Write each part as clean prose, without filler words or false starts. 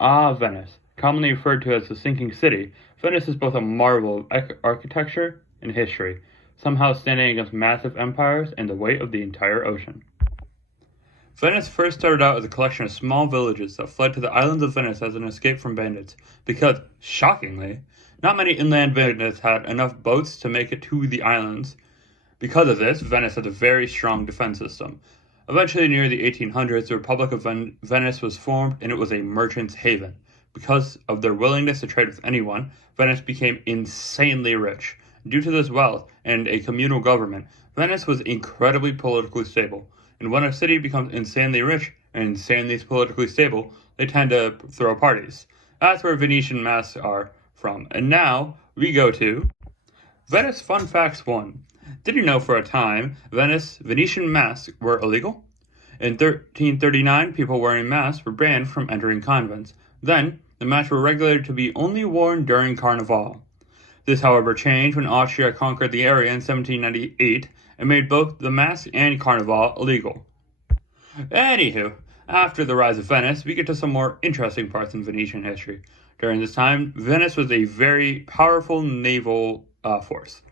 Ah, Venice. Commonly referred to as the sinking city, Venice is both a marvel of architecture and history, somehow standing against massive empires and the weight of the entire ocean. Venice first started out as a collection of small villages that fled to the islands of Venice as an escape from bandits, because, shockingly, not many inland bandits had enough boats to make it to the islands. Because of this, Venice had a very strong defense system. Eventually, near the 1800s, the Republic of Venice was formed, and it was a merchant's haven. Because of their willingness to trade with anyone, Venice became insanely rich. Due to this wealth and a communal government, Venice was incredibly politically stable. And when a city becomes insanely rich and insanely politically stable, they tend to throw parties. That's where Venetian masks are from. And now we go to Venice Fun Facts 1. Did you know for a time Venetian masks were illegal? In 1339, people wearing masks were banned from entering convents. Then, the masks were regulated to be only worn during Carnival. This, however, changed when Austria conquered the area in 1798 and made both the mask and Carnival illegal. Anywho, after the rise of Venice, we get to some more interesting parts in Venetian history. During this time, Venice was a very powerful naval force,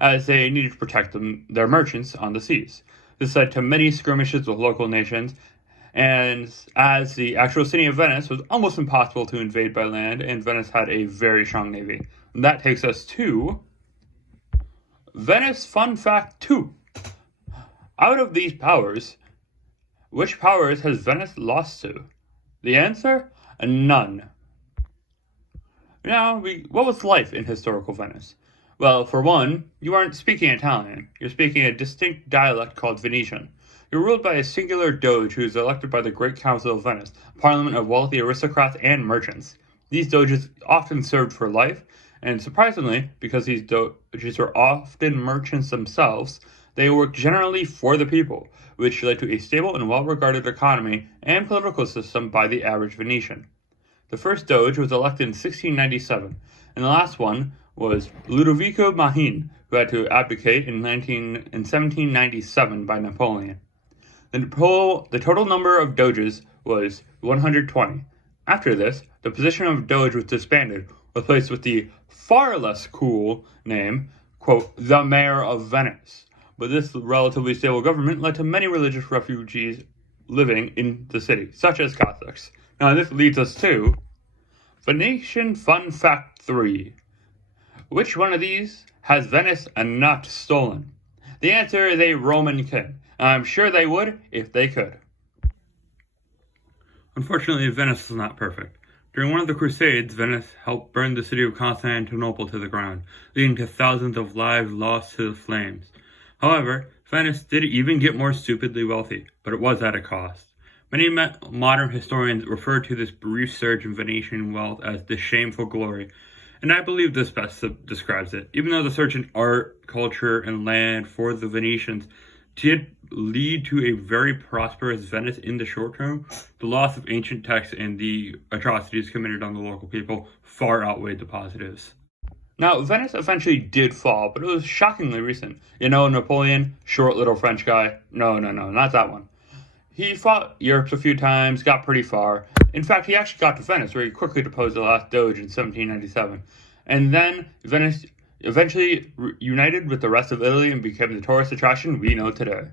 as they needed to protect their merchants on the seas. This led to many skirmishes with local nations, and as the actual city of Venice was almost impossible to invade by land, and Venice had a very strong navy. And that takes us to Venice Fun Fact 2. Out of these powers, which powers has Venice lost to? The answer? None. Now, what was life in historical Venice? Well, for one, you aren't speaking Italian. You're speaking a distinct dialect called Venetian. You're ruled by a singular doge who is elected by the Great Council of Venice, a parliament of wealthy aristocrats and merchants. These doges often served for life, and surprisingly, because these doges were often merchants themselves, they worked generally for the people, which led to a stable and well-regarded economy and political system by the average Venetian. The first doge was elected in 1697, and the last one was Ludovico Mahin, who had to abdicate in 1797 by Napoleon. The total number of doges was 120. After this, the position of doge was disbanded, replaced with the far less cool name, quote, the mayor of Venice. But this relatively stable government led to many religious refugees living in the city, such as Catholics. Now this leads us to Venetian Fun Fact 3. Which one of these has Venice not stolen? The answer is a Roman king. I'm sure they would if they could. Unfortunately, Venice is not perfect. During one of the Crusades, Venice helped burn the city of Constantinople to the ground, leading to thousands of lives lost to the flames. However, Venice did even get more stupidly wealthy, but it was at a cost. Many modern historians refer to this brief surge in Venetian wealth as the shameful glory, and I believe this best describes it. Even though the surge in art, culture, and land for the Venetians did lead to a very prosperous Venice in the short term, the loss of ancient texts and the atrocities committed on the local people far outweighed the positives. Now, Venice eventually did fall, but it was shockingly recent. You know, Napoleon, short little French guy. No, not that one. He fought Europe a few times, got pretty far. In fact, he actually got to Venice, where he quickly deposed the last doge in 1797. And then Venice eventually united with the rest of Italy and became the tourist attraction we know today.